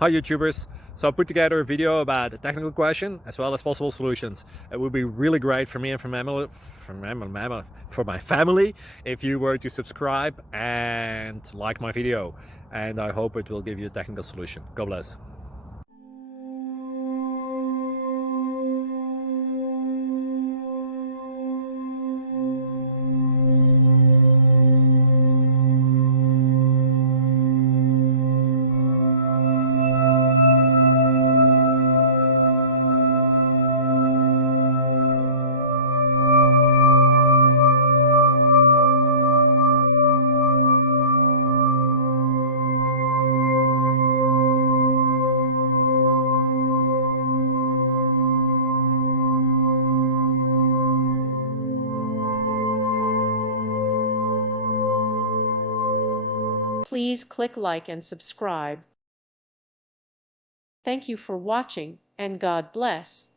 Hi YouTubers! So I put together a video about a technical question as well as possible solutions. It would be really great for me and for my family if you were to subscribe and like my video, and I hope it will give you a technical solution. God bless. Please click like and subscribe. Thank you for watching, and God bless.